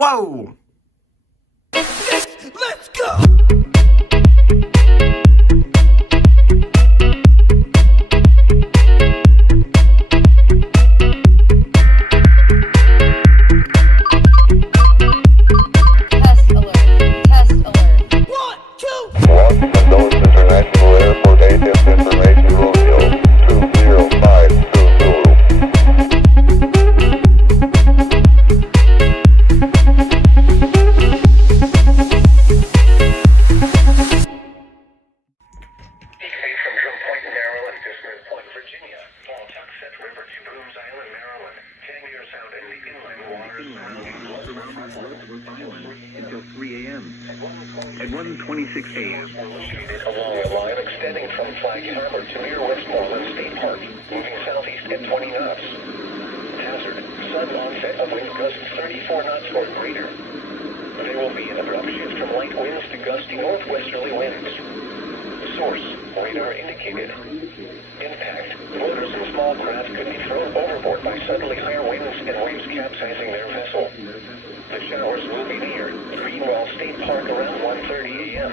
Whoa! Let's go! Test alert. Test alert. 1, 2. Los Angeles International Airport ATIS information Romeo 20522. From Drum Point, Maryland to Smith Point, Virginia. All Tuxet River to Brooms Island, Maryland. Tangier Sound and the inland waters until 3 a.m. At 1:26 a.m. located along a line extending from Flag Harbor to near Westmoreland State Park, moving southeast at 20 knots. Hazard, sudden onset of wind gusts 34 knots or greater. There will be an abrupt shift from light winds to gusty northwesterly winds. Source, radar indicated. Impact, motors and small craft could be thrown overboard by suddenly higher winds and waves capsizing their vessel. The showers will be near Greenwell State Park around 1:30 a.m.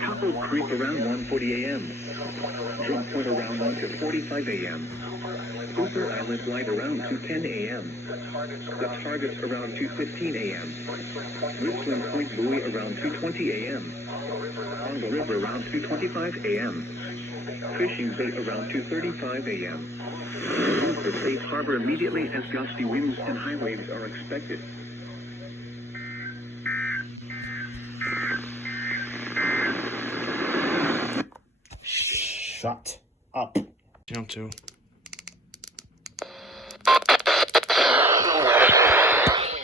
Copper Creek around 1:40 a.m. Drum Point around 1:45 a.m. Cooper Island Light around 2:10 a.m. The targets around 2:15 a.m. Richland Point Buoy around 2:20 a.m. On the river around 2:25 a.m. Fishing Bay around 2:35 a.m. Move to safe harbor immediately as gusty winds and high waves are expected. Shut up. Channel 2.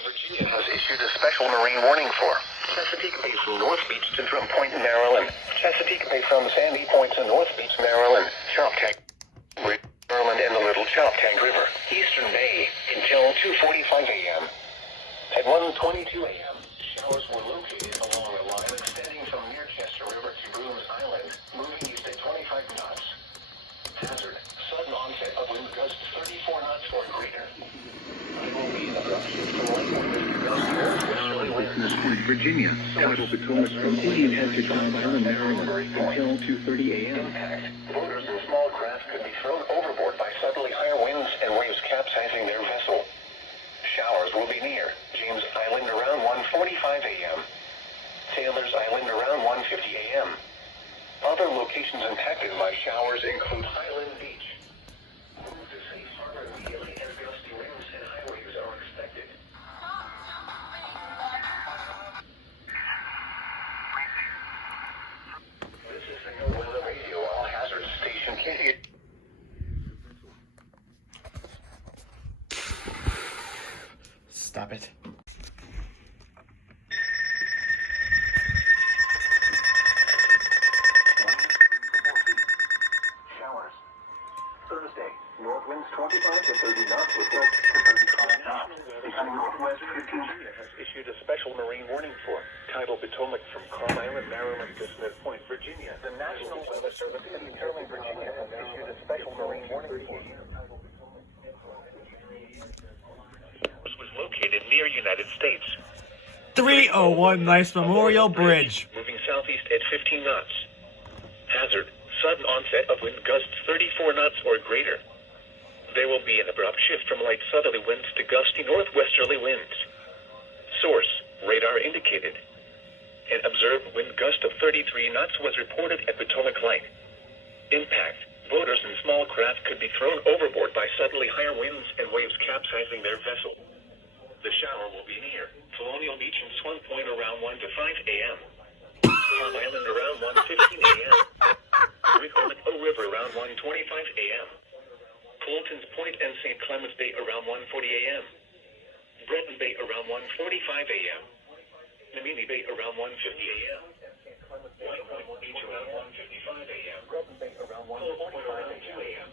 Virginia has issued a special marine warning for Chesapeake Bay from North Beach to Drum Point, Maryland. Chesapeake Bay from Sandy Point to North Beach, Maryland. Choptank, Maryland, and the Little Choptank River. Eastern Bay until 2:45 a.m. At 1:22 a.m., showers were located along a line extending from near Chester River to Brooms Island, moving east at 25 knots. Hazard, sudden onset of wind gusts 34 knots or greater. There will be an abrupt shift from light winds to gusty northwesterly winds. Virginia, Tidal Potomac from Indian Head to John Island, Maryland, until 2:30 a.m. Impact, boaters and small craft could be thrown overboard by suddenly higher winds and waves capsizing their vessel. Showers will be near James Island around 1:45 a.m. Taylor's Island around 1:50 a.m. Other locations impacted by showers include Highland Beach. Move to safe harbor immediately as gusty winds and high waves are expected. This is the No Weather Radio All Hazards Station. Can't hear. Stop it. Showers. Thursday, north winds 25 to 30 knots with gusts to 35 knots. Becoming northwest 15. Virginia has issued a special marine warning for tidal Potomac from Carl Island, Maryland to Smith Point, Virginia. The National Weather Service in Sterling, Virginia has issued a special marine warning for was located near United States. 301 Nice Memorial Bridge. Moving southeast at 15 knots. Hazard, sudden onset of wind gusts 34 knots or greater. There will be an abrupt shift from light southerly winds to gusty northwesterly winds. Source, radar indicated. An observed wind gust of 33 knots was reported at Potomac Light. Impact, boaters and small craft could be thrown overboard by suddenly higher winds and waves capsizing their vessel. The shower will be near Colonial Beach and Swan Point around 1 to 5 a.m. Palm Island around 1:15 a.m. Rico River around 1:25 a.m. Fulton's Point and St. Clements Bay around 1:40 a.m. Breton Bay around 1:45 a.m. Namini Bay around 1:50 a.m. White Point Beach around 1:55 a.m. Breton Bay around 1:45 a.m.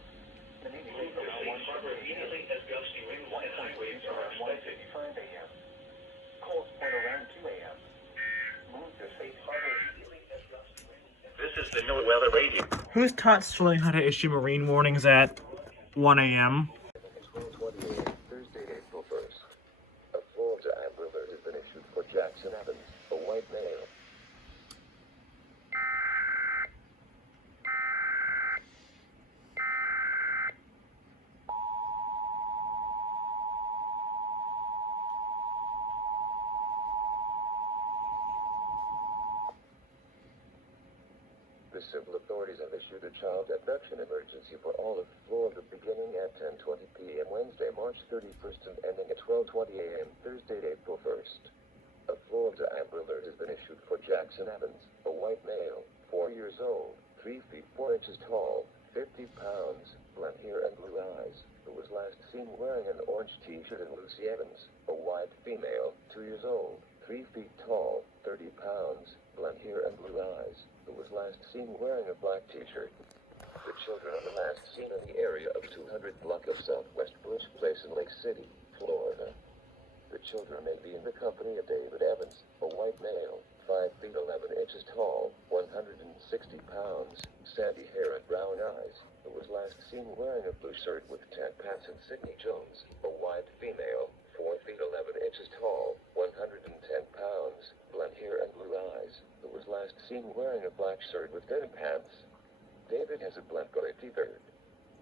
Namini Bay around 1 harbor immediately as gusty wind and high waves around 1:55 a.m. Coles Point around 2 a.m. Move to safe harbor immediately as gusty wind. This is the No Weather Radio. Who's taught Sterling how to issue marine warnings at 1 a.m.? Thursday, April 1st. A full to Jackson Evans, a white male. The civil authorities have issued a child abduction emergency for all of Florida beginning at 10:20 p.m. Wednesday, March 31st and ending at 12:20 a.m. Thursday, April 1st. A Florida Amber Alert has been issued for Jackson Evans, a white male, 4 years old, 3 feet 4 inches tall, 50 pounds, blonde hair and blue eyes, who was last seen wearing an orange t-shirt, and Lucy Evans, a white female, 2 years old, 3 feet tall, 30 pounds, blonde hair and blue eyes, who was last seen wearing a black t-shirt. The children are the last seen in the area of 200 block of Southwest Bush Place in Lake City, Florida. The children may be in the company of David Evans, a white male, 5 feet 11 inches tall, 160 pounds, sandy hair and brown eyes, who was last seen wearing a blue shirt with tan pants, and Sydney Jones, a white female, 4 feet 11 inches tall, 110 pounds, blonde hair and blue eyes, who was last seen wearing a black shirt with denim pants. David has a black gray T-bird.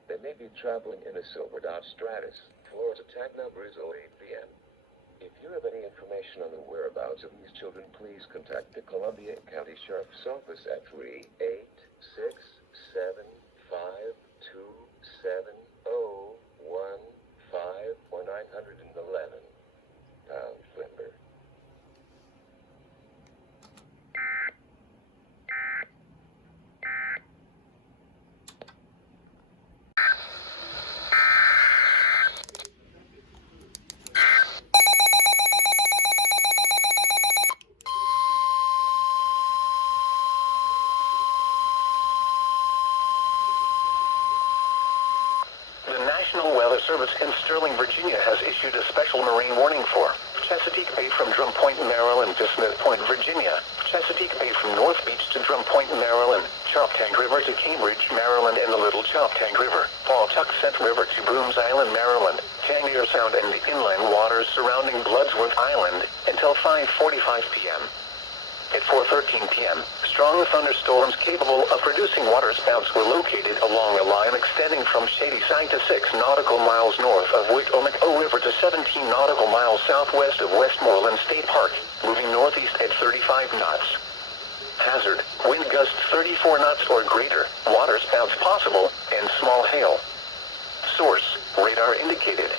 They may be traveling in a silver Dodge Stratus. Florida's tag number is 08 p.m. If you have any information on the whereabouts of these children, please contact the Columbia County Sheriff's Office at 386-752-7015 or 911 pound Limber. The National Weather Service in Sterling, Virginia has issued a special marine warning for Chesapeake Bay from Drum Point, Maryland to Smith Point, Virginia, Chesapeake Bay from North Beach to Drum Point, Maryland, Choptank River to Cambridge, Maryland, and the Little Choptank River, Pawtuxet River to Brooms Island, Maryland, Tangier Sound and the inland waters surrounding Bloodsworth Island until 5:45 p.m. At 4:13 p.m., strong thunderstorms capable of producing waterspouts were located along a line extending from Shadyside to 6 nautical miles north of Wicomico River to 17 nautical miles southwest of Westmoreland State Park, moving northeast at 35 knots. Hazard, wind gusts 34 knots or greater, waterspouts possible, and small hail. Source, radar indicated.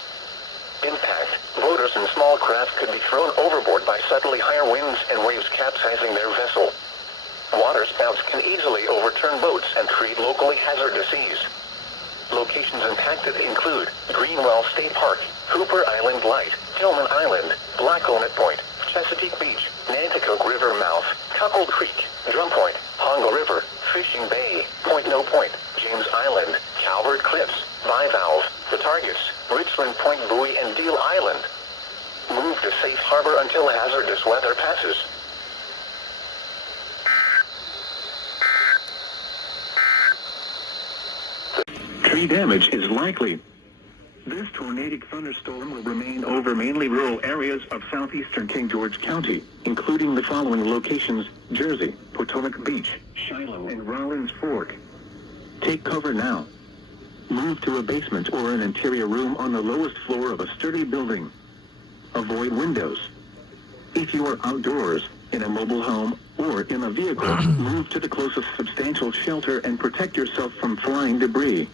Impact, boaters and small craft could be thrown overboard by suddenly higher winds and waves capsizing their vessel. Waterspouts can easily overturn boats and create locally hazardous seas. Locations impacted include Greenwell State Park, Hooper Island Light, Tillman Island, Blackownet Point, Chesapeake Beach, Nanticoke River Mouth, Cuckold Creek, Drum Point, Hongo River, Fishing Bay, Point No Point, James Island, Calvert Cliffs, Bivalve, The Targets, Richland Point Buoy, and Deal Island. Move to safe harbor until hazardous weather passes. Tree damage is likely. This tornadic thunderstorm will remain over mainly rural areas of southeastern King George County, including the following locations: Jersey, Potomac Beach, Shiloh, and Rollins Fork. Take cover now. Move to a basement or an interior room on the lowest floor of a sturdy building. Avoid windows. If you are outdoors, in a mobile home, or in a vehicle, move to the closest substantial shelter and protect yourself from flying debris.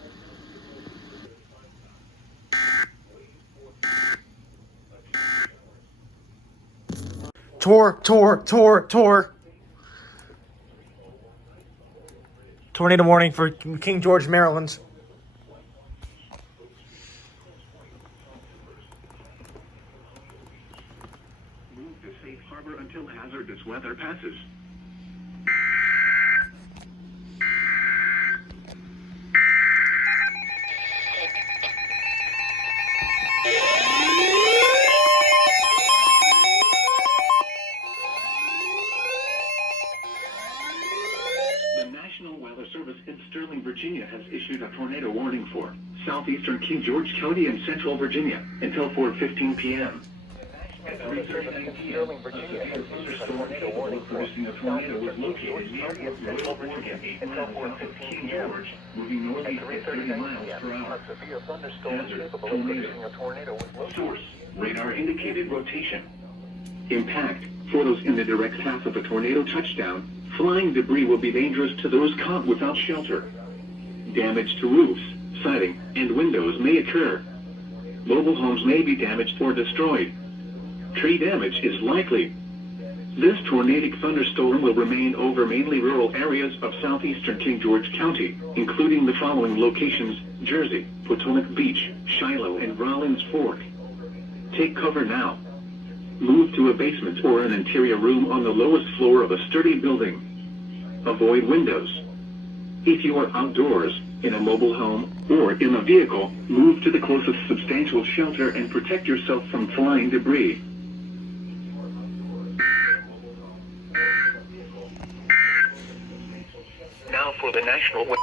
Tornado warning for King George, Maryland. Move to safe harbor until hazardous weather passes. The National Weather Service in Sterling, Virginia has issued a tornado warning for southeastern King George County and central Virginia until 4:15 p.m. Weather Service in Sterling, Virginia has issued a tornado warning for southeastern George County and central Virginia until 4:15 p.m. At 3:39 p.m., a severe thunderstorm is capable of producing a tornado with low Source, radar indicated rotation. Impact, photos in the direct path of a tornado touchdown. Flying debris will be dangerous to those caught without shelter. Damage to roofs, siding, and windows may occur. Mobile homes may be damaged or destroyed. Tree damage is likely. This tornadic thunderstorm will remain over mainly rural areas of southeastern King George County, including the following locations: Jersey, Potomac Beach, Shiloh, and Rollins Fork. Take cover now. Move to a basement or an interior room on the lowest floor of a sturdy building. Avoid windows. If you are outdoors, in a mobile home, or in a vehicle, move to the closest substantial shelter and protect yourself from flying debris. Now for the national weather.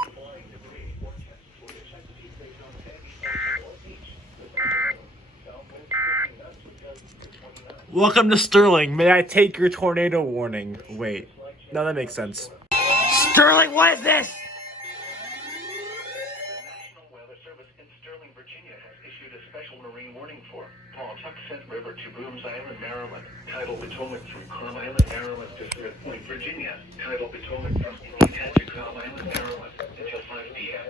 Welcome to Sterling. May I take your tornado warning? Wait. No, that makes sense. Sterling, what is this? National Weather Service in Sterling, Virginia has issued a special marine warning for Pawtucket River to Brooms Island, Maryland. Tidal Potomac from Calm Island, Maryland to Smith Point, Virginia. Tidal Potomac from Inlet to Calm Island, Maryland until 5 p.m.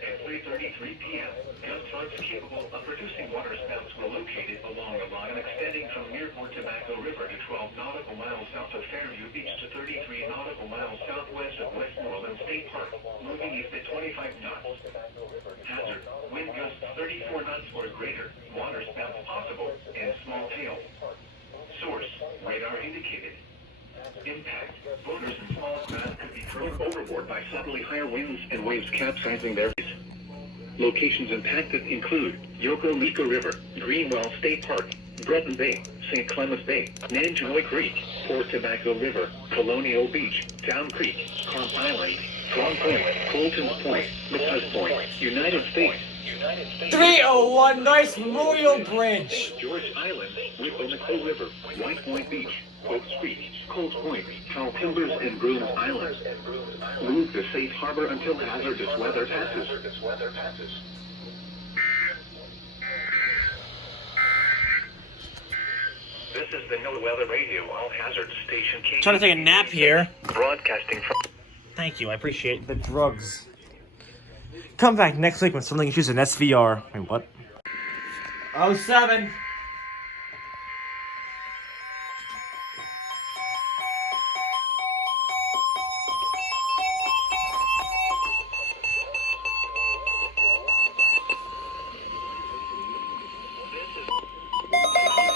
At 3:33 p.m., gust floods capable of producing waterspouts were located along a line extending from near Port Tobacco River to 12 nautical miles south of Fairview Beach to 33 nautical miles southwest of Westmoreland State Park, moving east at 25 knots. Hazard, wind gusts 34 knots or greater, waterspouts possible, and small hail. Source, radar indicated. Impact, boaters and small craft could be thrown overboard by suddenly higher winds and waves capsizing their base. Locations impacted include Yokosuka River, Greenwell State Park, Breton Bay, St. Clements Bay, Nanjanoy Creek, Port Tobacco River, Colonial Beach, Down Creek, Carp Island, Strong Point, Colton's Point, Mrs. Point, United States. 301 Nice Memorial Bridge. George Island, Wicomico River, White Point Beach, Oaks Creek, Cold Point, Cow Timbers, and Brooms Island. Move to safe harbor until hazardous weather passes. This is the No Weather Radio All Hazard Station. Trying to take a nap here. Broadcasting from. Thank you, I appreciate the drugs. Come back next week when something issues an SVR. Wait, what? 07.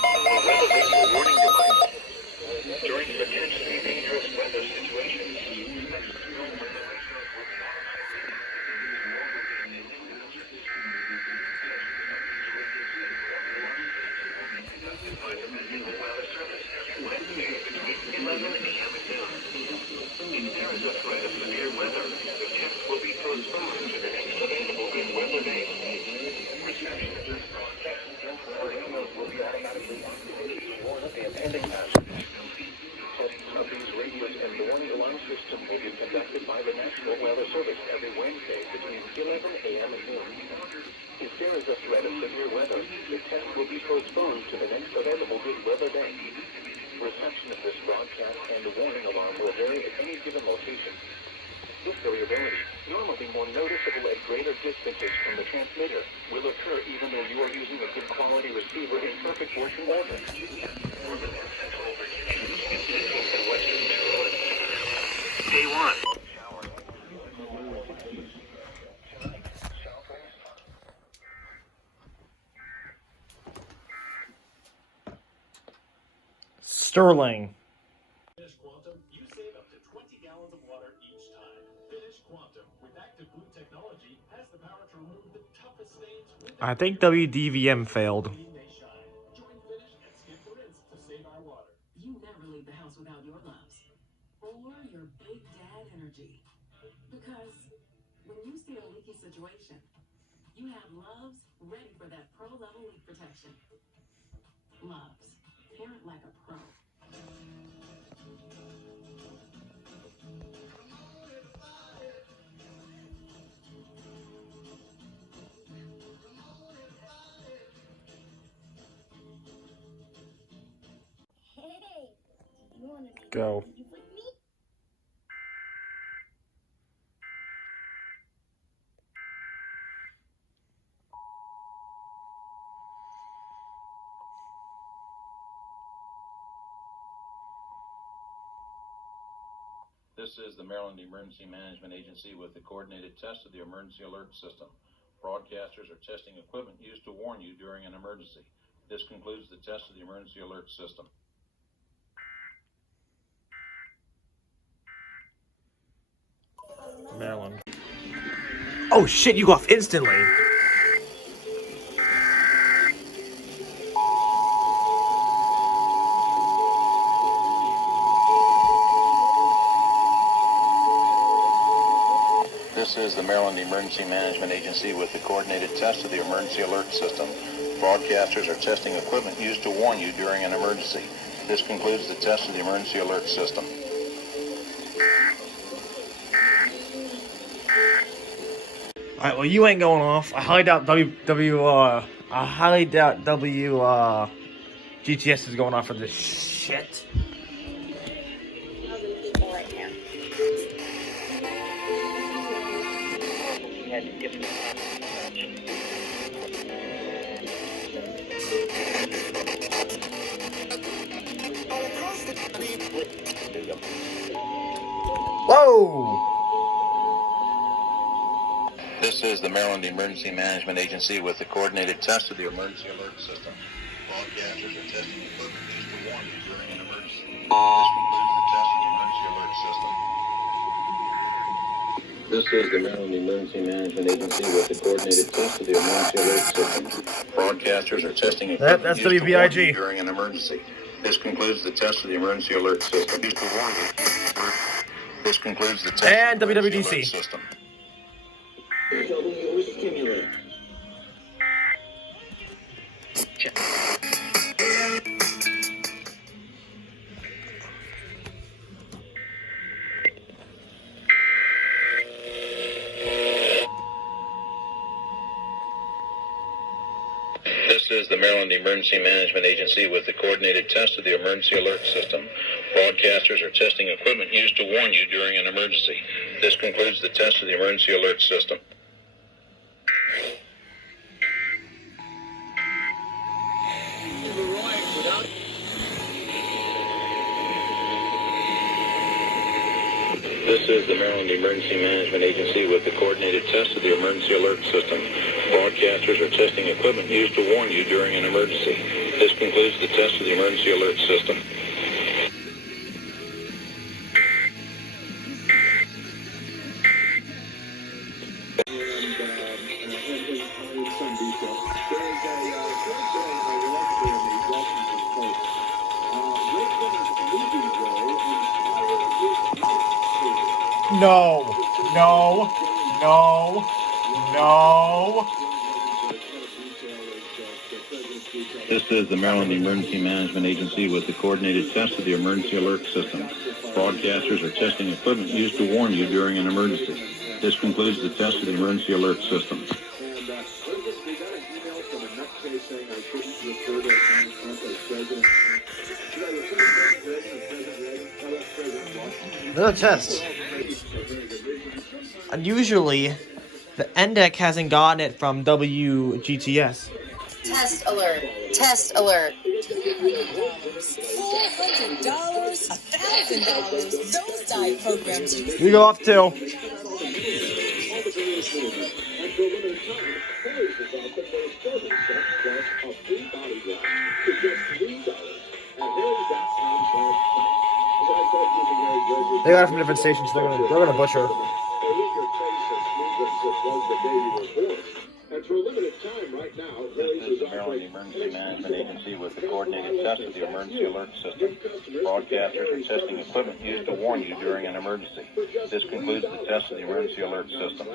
Warning device. During potentially dangerous weather situations. Reception of this broadcast and the warning alarm will vary at any given location. This variability, normally more noticeable at greater distances from the transmitter, will occur even though you are using a good quality receiver in perfect working order. Day 1. Sterling. Finish Quantum, you save up to 20 gallons of water each time. Finish Quantum with active glue technology has the power to remove the toughest stains with I think WDVM failed. they shine. Join Finish and skip the rinse to save our water. You never leave the house without your loves. Or your big dad energy. Because when you see a leaky situation, you have Loves ready for that pro level leak protection. Loves. Go. This is the Maryland Emergency Management Agency with the coordinated test of the emergency alert system. Broadcasters are testing equipment used to warn you during an emergency. This concludes the test of the emergency alert system. Maryland. Oh shit, you go off instantly. This is the Maryland Emergency Management Agency with the coordinated test of the emergency alert system. Broadcasters are testing equipment used to warn you during an emergency. This concludes the test of the emergency alert system. Alright, well you ain't going off. I highly doubt GTS is going off for this shit. Whoa! This is the Maryland Emergency Management Agency with the coordinated test of the emergency alert system. Broadcasters are testing equipment used to warn you during an emergency. This concludes the test of the emergency alert system. This is the Maryland Emergency Management Agency with the coordinated test of the emergency alert system. Broadcasters are testing equipment That's used to warn you WBIG. during an emergency. This concludes the test of the emergency alert system. Used to warn you. This concludes the test And of the emergency WWDC. alert system. This is the Maryland Emergency Management Agency with the coordinated test of the emergency alert system. Broadcasters are testing equipment used to warn you during an emergency. This concludes the test of the emergency alert system. This is the Maryland Emergency Management Agency with the coordinated test of the emergency alert system. Broadcasters are testing equipment used to warn you during an emergency. This concludes the test of the emergency alert system. No, no, no, no. This is the Maryland Emergency Management Agency with the coordinated test of the emergency alert system. Broadcasters are testing equipment used to warn you during an emergency. This concludes the test of the emergency alert system. Another test. Unusually, the NDEC hasn't gotten it from WGTS. Test alert. Test alert. $400, $1,000. Those dive programs You go off too. They got it from different stations. So they're gonna butcher. This is the Maryland Emergency Management Agency with the coordinated test of the emergency alert system. Broadcasters are testing equipment used to warn you during an emergency. This concludes the test of the emergency alert system.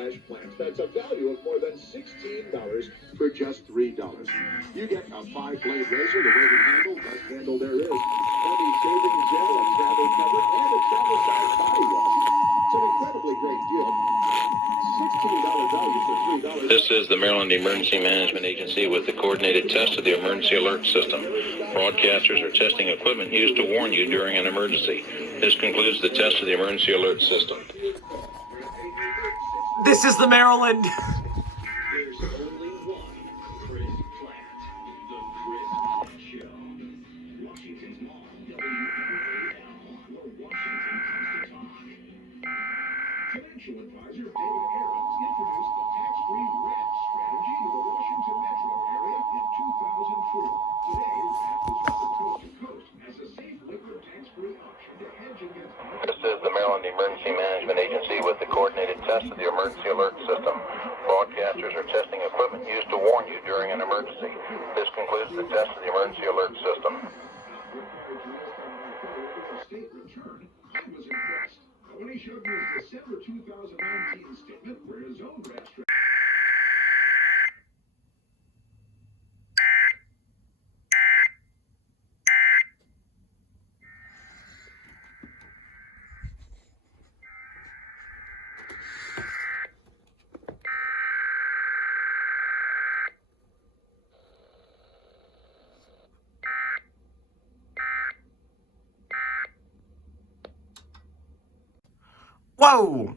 That's a value of more than $16 for just $3. You get a 5-blade razor, the weighted handle, best handle there is, heavy shaving gel, a travel cover, and a travel-size body wash. It's an incredibly great deal. $16 value for $3. This This is the Maryland Emergency Management Agency with the coordinated test of the emergency alert system. Broadcasters are testing equipment used to warn you during an emergency. This concludes the test of the emergency alert system. This is the Maryland. There's only one Chris Platt. The Chris Platt Show. Washington's mom, WMAL, where Washington comes to talk. Financial advisor David Aarons introduced the tax-free RAP strategy to the Washington metro area in 2004. Today, RAP is offered coast to coast as a safe, liquid, tax-free option to hedge against This is the Maryland Emergency Management Agency with the coordinated test of the emergency alert system. Broadcasters are testing equipment used to warn you during an emergency. This concludes the test of the emergency alert system. state return. I was impressed. When he showed me his December 2019 statement where his own RAP strategy. Whoa!